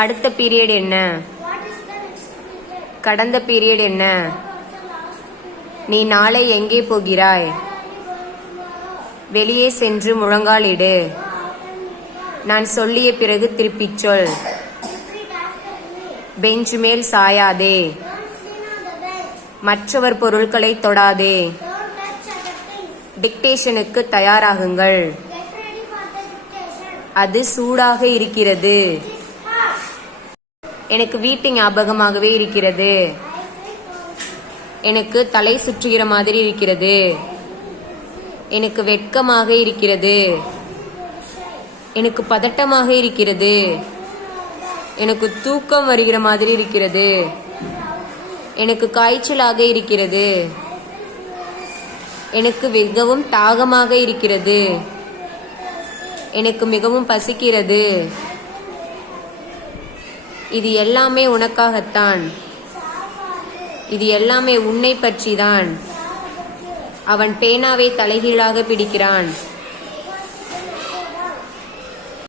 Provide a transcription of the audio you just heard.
அடுத்த பீரியட் என்ன? கடந்த பீரியட் என்ன? நீ நாளை எங்கே போகிறாய்? வெளியே சென்று முழங்காலிடு. நான் சொல்லிய பிறகு திருப்பிச் சொல். பெஞ்ச் மேல் சாயாதே. மற்றவர் பொருட்களை தொடாதே. டிக்டேஷனுக்கு தயாராகுங்கள். அது சூடாக இருக்கிறது. எனக்கு வீட்டு ஞாபகமாகவே இருக்கிறது. எனக்கு தலை சுற்றுகிற மாதிரி இருக்கிறது. எனக்கு வெட்கமாக இருக்கிறது. எனக்கு பதட்டமாக இருக்கிறது. எனக்கு தூக்கம் வருகிற மாதிரி இருக்கிறது. எனக்கு காய்ச்சலாக இருக்கிறது. எனக்கு மிகவும் தாகமாக இருக்கிறது. எனக்கு மிகவும் பசிக்கிறது. இது எல்லாமே உனக்காகத்தான். இது எல்லாமே உன்னை பற்றிதான். அவன் பேனாவை தலைகீழாக பிடிக்கிறான்.